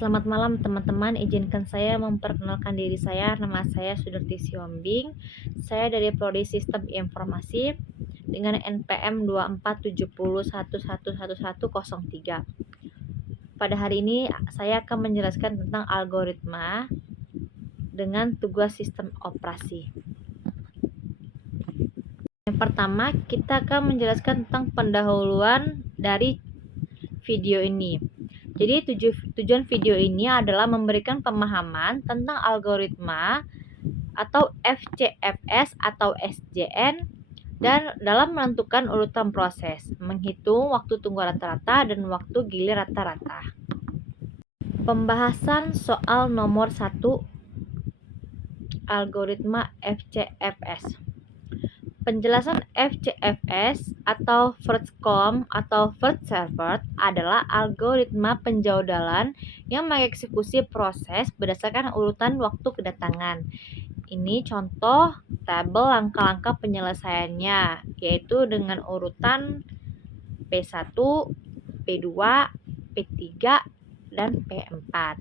Selamat malam teman-teman, izinkan saya memperkenalkan diri saya. Nama saya Sudarti Siombing. Saya dari Prodi Sistem Informasi dengan NPM 2470111103. Pada hari ini saya akan menjelaskan tentang algoritma dengan tugas sistem operasi. Yang pertama, kita akan menjelaskan tentang pendahuluan dari video ini. Jadi tujuan video ini adalah memberikan pemahaman tentang algoritma atau FCFS atau SJN dan dalam menentukan urutan proses, menghitung waktu tunggu rata-rata dan waktu gilir rata-rata. Pembahasan soal nomor 1, algoritma FCFS. Penjelasan FCFS atau First Come atau First Served adalah algoritma penjaudalan yang mengeksekusi proses berdasarkan urutan waktu kedatangan. Ini contoh tabel langkah-langkah penyelesaiannya, yaitu dengan urutan P1, P2, P3, dan P4.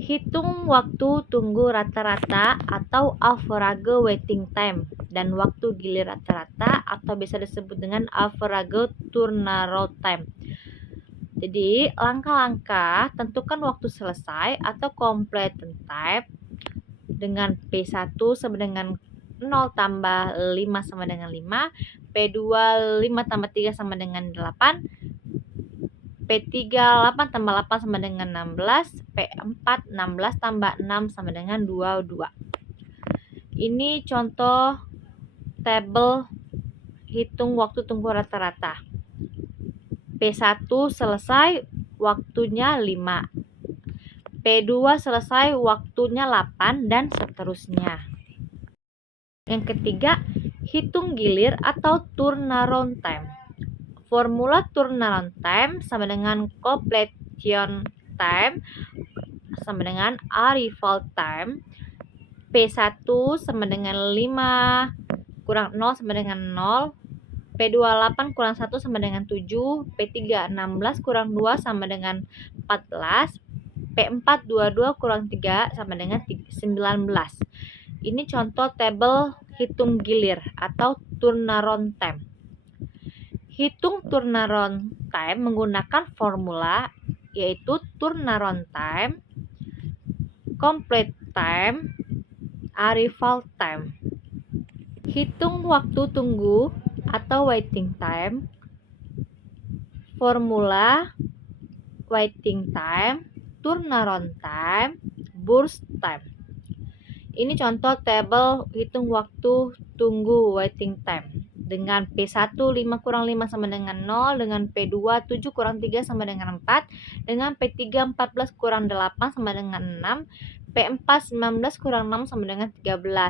Hitung waktu tunggu rata-rata atau average waiting time dan waktu gilir rata-rata atau bisa disebut dengan average turnaround time. Jadi, langkah-langkah tentukan waktu selesai atau completion time dengan P1 sama dengan 0 tambah 5 sama dengan 5, P2 5 tambah 3 sama dengan 8, P3 8 tambah 8 sama dengan 16, P4 16 tambah 6 sama dengan 22. Ini contoh tabel hitung waktu tunggu rata-rata. P1 selesai waktunya 5. P2 selesai waktunya 8 dan seterusnya. Yang ketiga, hitung gilir atau turnaround time. Formula turnaround time sama dengan completion time sama dengan arrival time. P1 sama dengan 5 kurang 0 sama dengan 0. P2 8 kurang 1 sama dengan 7. P3 16 kurang 2 sama dengan 14. P4 22 kurang 3 sama dengan 19. Ini contoh tabel hitung gilir atau turnaround time. Hitung turnaround time menggunakan formula yaitu turnaround time, complete time, arrival time. Hitung waktu tunggu atau waiting time. Formula waiting time, turnaround time, burst time. Ini contoh tabel hitung waktu tunggu waiting time. Dengan P1 5 kurang 5 sama dengan 0, dengan P2 7 kurang 3 sama dengan 4, dengan P3 14 kurang 8 sama dengan 6, P4 19 kurang 6 sama dengan 13.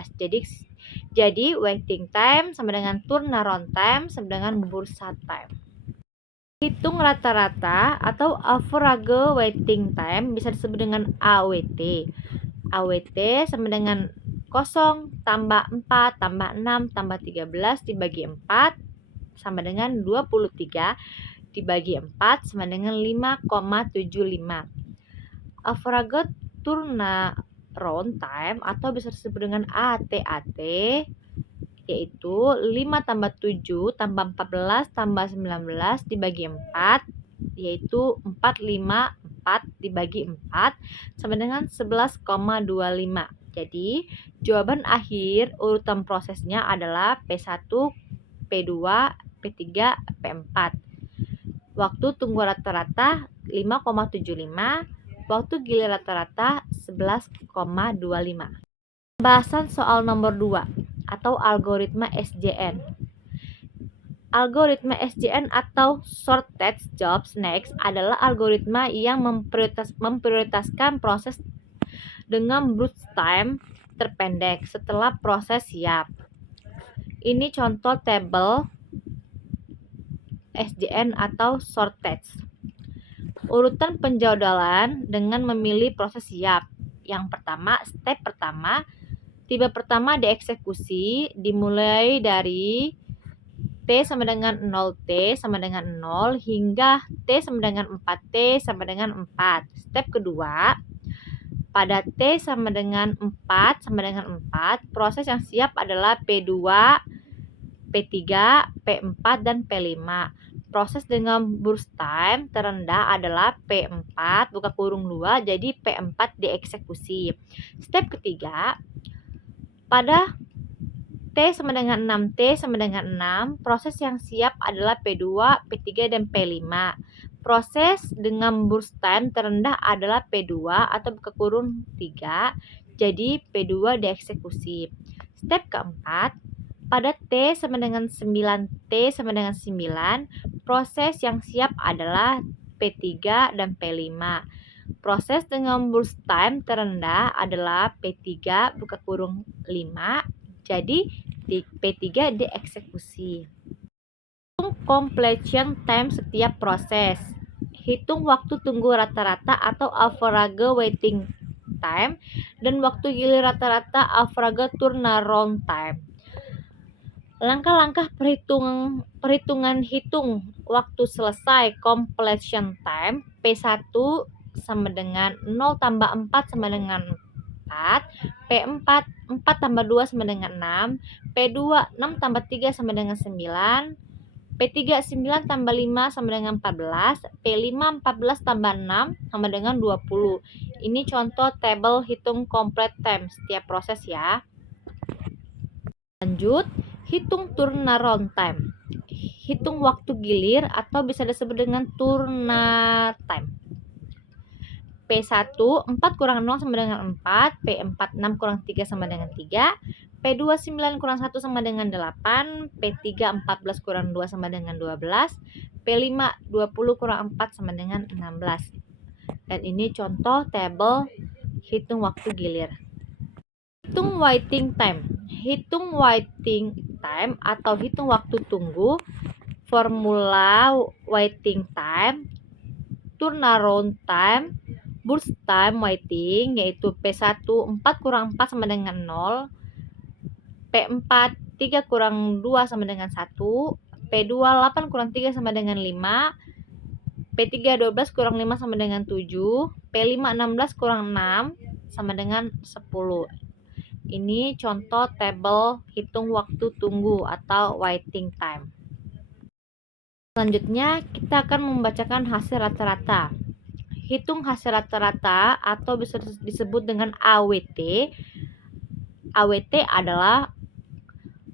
Jadi waiting time sama dengan turnaround time sama dengan bursa time. Hitung rata-rata atau average waiting time bisa disebut dengan AWT. AWT sama dengan 0 tambah 4 tambah 6 tambah 13 dibagi 4 sama dengan 23 dibagi 4 sama dengan 5,75. Average turnaround time atau bisa disebut dengan ATAT yaitu 5 tambah 7 tambah 14 tambah 19 dibagi 4 yaitu 454 dibagi 4 sama dengan 11,25. Jadi jawaban akhir urutan prosesnya adalah P1, P2, P3, P4. Waktu tunggu rata-rata 5,75, waktu gilir rata-rata 11,25. Pembahasan soal nomor 2 atau algoritma SJN. Algoritma SJN atau Shortest Jobs Next adalah algoritma yang memprioritaskan proses dengan burst time terpendek setelah proses siap. Ini contoh tabel SJN atau shortest. Urutan penjaudalan dengan memilih proses siap. Yang pertama, step pertama, tiba pertama dieksekusi dimulai dari T sama dengan 0T sama dengan 0 hingga T sama dengan 4T sama dengan 4. Step kedua, pada T sama dengan 4 sama dengan 4, proses yang siap adalah P2, P3, P4, dan P5. Proses dengan burst time terendah adalah P4 buka kurung 2, jadi P4 dieksekusi. Step ketiga, pada T sama dengan 6T sama dengan 6, proses yang siap adalah P2, P3, dan P5. Proses dengan burst time terendah adalah P2 atau buka kurung 3, jadi P2 dieksekusi. Step keempat, pada T sama dengan 9T sama dengan 9, proses yang siap adalah P3 dan P5. Proses dengan burst time terendah adalah P3 buka kurung 5, jadi P3 dieksekusi. Hitung completion time setiap proses. Hitung waktu tunggu rata-rata atau average waiting time dan waktu gilir rata-rata average turnaround time. Langkah-langkah perhitungan hitung waktu selesai completion time. P1 sama dengan 0 tambah 4 sama dengan 4. P4 4 tambah 2 sama dengan 6. P2 6 tambah 3 sama dengan 9. P3 9 tambah 5 sama dengan 14. P5 14 tambah 6 sama dengan 20. Ini contoh tabel hitung complete time setiap proses ya. Lanjut, hitung turnaround time. Hitung waktu gilir atau bisa disebut dengan turn time. P1 4 kurang 0 sama dengan 4, P4 6 kurang 3 sama dengan 3, P2 9 kurang 1 sama dengan 8, P3 14 kurang 2 sama dengan 12, P5 20 kurang 4 sama dengan 16. Dan ini contoh tabel hitung waktu gilir. Hitung waiting time. Hitung waiting time atau hitung waktu tunggu. Formula waiting time, turnaround time, burst time waiting yaitu P1 4 kurang 4 sama dengan 0, P4 3 kurang 2 sama dengan 1, P2 8 kurang 3 sama dengan 5, P3 12 kurang 5 sama dengan 7, P5 16 kurang 6 sama dengan 10. Ini contoh tabel hitung waktu tunggu atau waiting time. Selanjutnya kita akan membacakan hasil rata-rata. Hitung hasil rata-rata atau bisa disebut dengan AWT. AWT adalah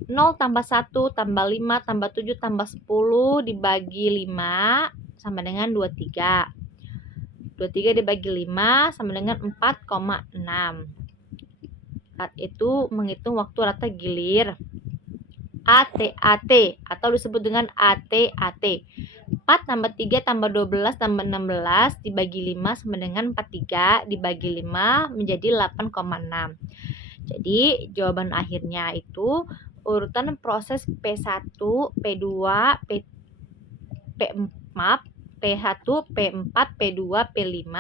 0 tambah 1 tambah 5 tambah 7 tambah 10 dibagi 5 sama dengan 23. 23 dibagi 5 sama dengan 4,6. Saat itu menghitung waktu rata gilir. ATAT atau disebut dengan ATAT. 4 tambah 3 tambah 12 tambah 16 dibagi 5 sama dengan 43 dibagi 5 menjadi 8,6. Jadi jawaban akhirnya itu urutan proses P1, P2, P4, P1, P4, P2, P5,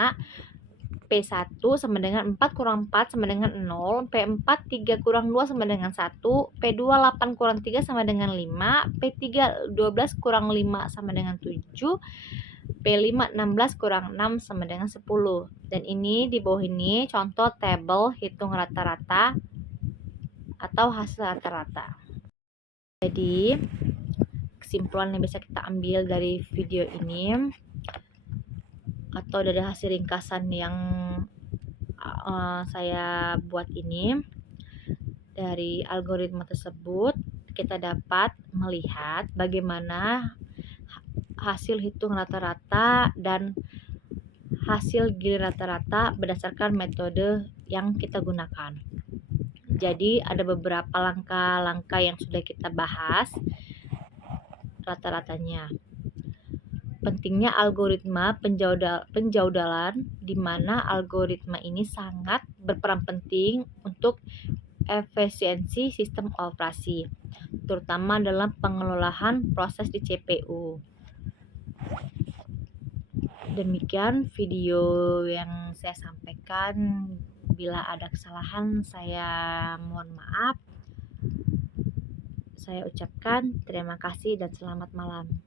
P1 sama dengan 4 kurang 4 sama dengan 0, P4 3 kurang 2 sama dengan 1, P2 8 kurang 3 sama dengan 5, P3 12 kurang 5 sama dengan 7, P5 16 kurang 6 sama dengan 10. Dan ini di bawah ini contoh tabel hitung rata-rata atau hasil rata-rata. Jadi kesimpulan yang bisa kita ambil dari video ini atau dari hasil ringkasan yang saya buat ini, dari algoritma tersebut kita dapat melihat bagaimana hasil hitung rata-rata dan hasil gilir rata-rata berdasarkan metode yang kita gunakan. Jadi ada beberapa langkah-langkah yang sudah kita bahas rata-ratanya. Pentingnya algoritma penjaudalan, di mana algoritma ini sangat berperan penting untuk efisiensi sistem operasi, terutama dalam pengelolaan proses di CPU. Demikian video yang saya sampaikan. Bila ada kesalahan, saya mohon maaf. saya ucapkan terima kasih dan selamat malam.